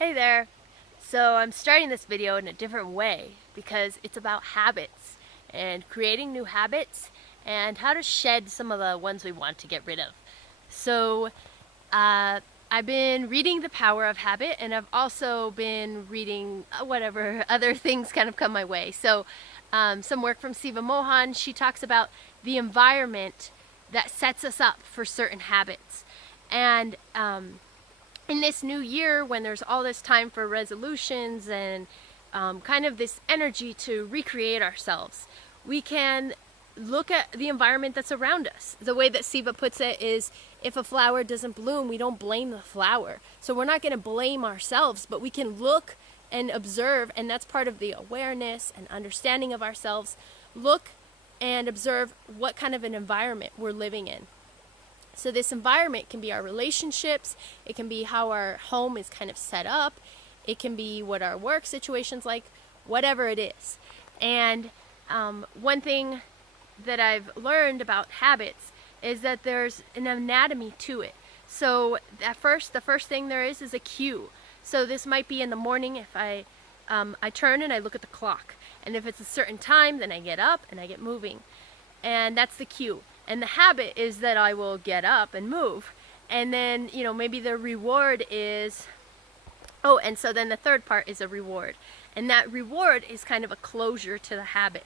Hey there! So I'm starting this video in a different way because it's about habits and creating new habits and how to shed some of the ones we want to get rid of. So uh, I've been reading The Power of Habit, and I've also been reading whatever other things kind of come my way. So some work from Siva Mohan. She talks about the environment that sets us up for certain habits. And in this new year, when there's all this time for resolutions and kind of this energy to recreate ourselves, we can look at the environment that's around us. The way that Siva puts it is, if a flower doesn't bloom, we don't blame the flower. So we're not going to blame ourselves, but we can look and observe, and that's part of the awareness and understanding of ourselves. Look and observe what kind of an environment we're living in. So this environment can be our relationships, it can be how our home is kind of set up, it can be what our work situation's like, whatever it is. And one thing that I've learned about habits is that there's an anatomy to it. So at first, the first thing there is a cue. So this might be in the morning if I turn and I look at the clock. And if it's a certain time, then I get up and I get moving. And that's the cue. And the habit is that I will get up and move. And then, maybe the reward is, and so then the third part is a reward. And that reward is kind of a closure to the habit.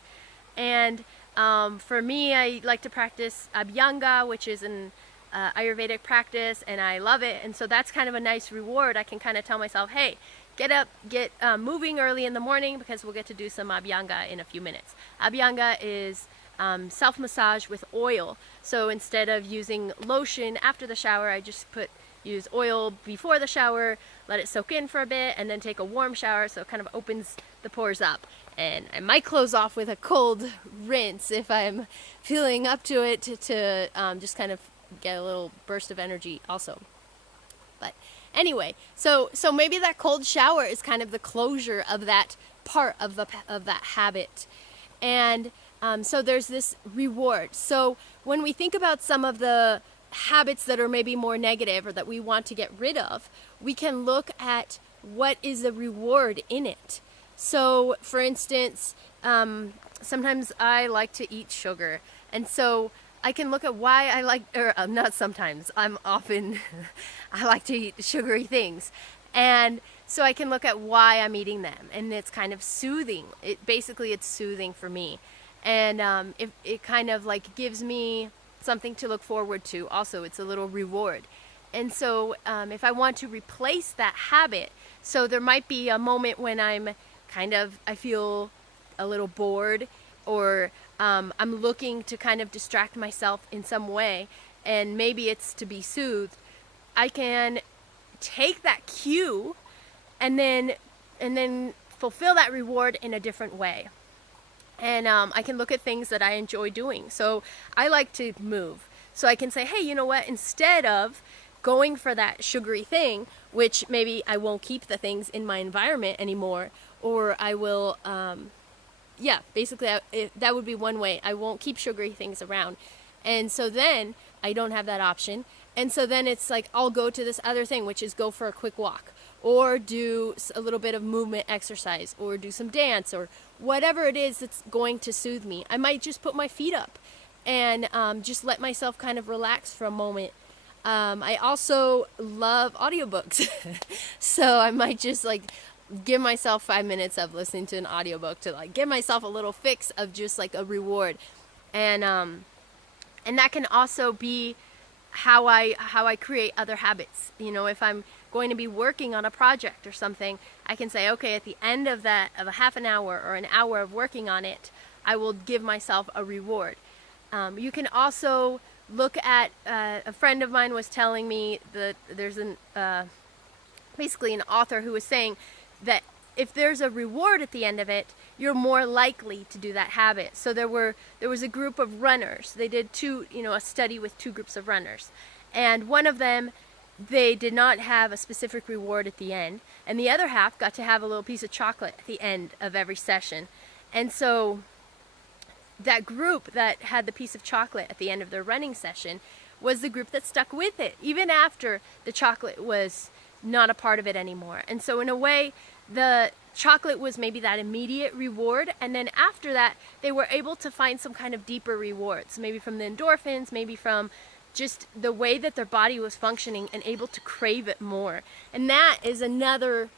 And for me, I like to practice Abhyanga, which is an Ayurvedic practice, and I love it. And so that's kind of a nice reward. I can kind of tell myself, hey, get up, get moving early in the morning, because we'll get to do some Abhyanga in a few minutes. Abhyanga is self-massage with oil. So instead of using lotion after the shower, I just use oil before the shower, let it soak in for a bit, and then take a warm shower, so it kind of opens the pores up. And I might close off with a cold rinse if I'm feeling up to it, to just kind of get a little burst of energy also. But anyway, so maybe that cold shower is kind of the closure of that part of that habit. And so there's this reward. So when we think about some of the habits that are maybe more negative or that we want to get rid of, we can look at what is the reward in it. So for instance, sometimes I like to eat sugar. And so I can look at why I like, or not sometimes, I'm often, I like to eat sugary things. And so I can look at why I'm eating them. And it's kind of soothing. It's soothing for me. And it kind of like gives me something to look forward to. Also, it's a little reward. And so if I want to replace that habit, so there might be a moment when I feel a little bored, or I'm looking to kind of distract myself in some way, and maybe it's to be soothed. I can take that cue and then fulfill that reward in a different way. And I can look at things that I enjoy doing. So I like to move. So I can say, hey, you know what? Instead of going for that sugary thing, which maybe I won't keep the things in my environment anymore, or I will, basically that would be one way. I won't keep sugary things around. And so then I don't have that option. And so then it's like, I'll go to this other thing, which is go for a quick walk, or do a little bit of movement exercise, or do some dance, or whatever it is that's going to soothe me. I might just put my feet up and just let myself kind of relax for a moment. I also love audiobooks. So I might just like give myself 5 minutes of listening to an audiobook to like give myself a little fix of just like a reward. And that can also be how I create other habits. If I'm going to be working on a project or something, I can say, okay, at the end of a half an hour or an hour of working on it, I will give myself a reward. You can also look at, a friend of mine was telling me that there's basically an author who was saying that if there's a reward at the end of it, you're more likely to do that habit. So there was a group of runners. They did a study with two groups of runners. And one of them, they did not have a specific reward at the end. And the other half got to have a little piece of chocolate at the end of every session. And so that group that had the piece of chocolate at the end of their running session was the group that stuck with it, even after the chocolate was not a part of it anymore. And so in a way, the chocolate was maybe that immediate reward, and then after that they were able to find some kind of deeper rewards, maybe from the endorphins, maybe from just the way that their body was functioning and able to crave it more. And that is another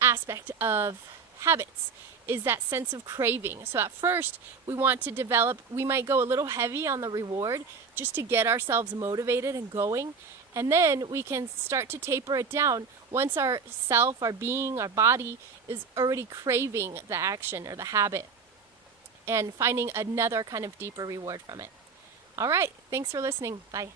aspect of habits, is that sense of craving. So at first we want to develop, we might go a little heavy on the reward just to get ourselves motivated and going, and then we can start to taper it down once our self, our being, our body is already craving the action or the habit and finding another kind of deeper reward from it. All right, thanks for listening. Bye.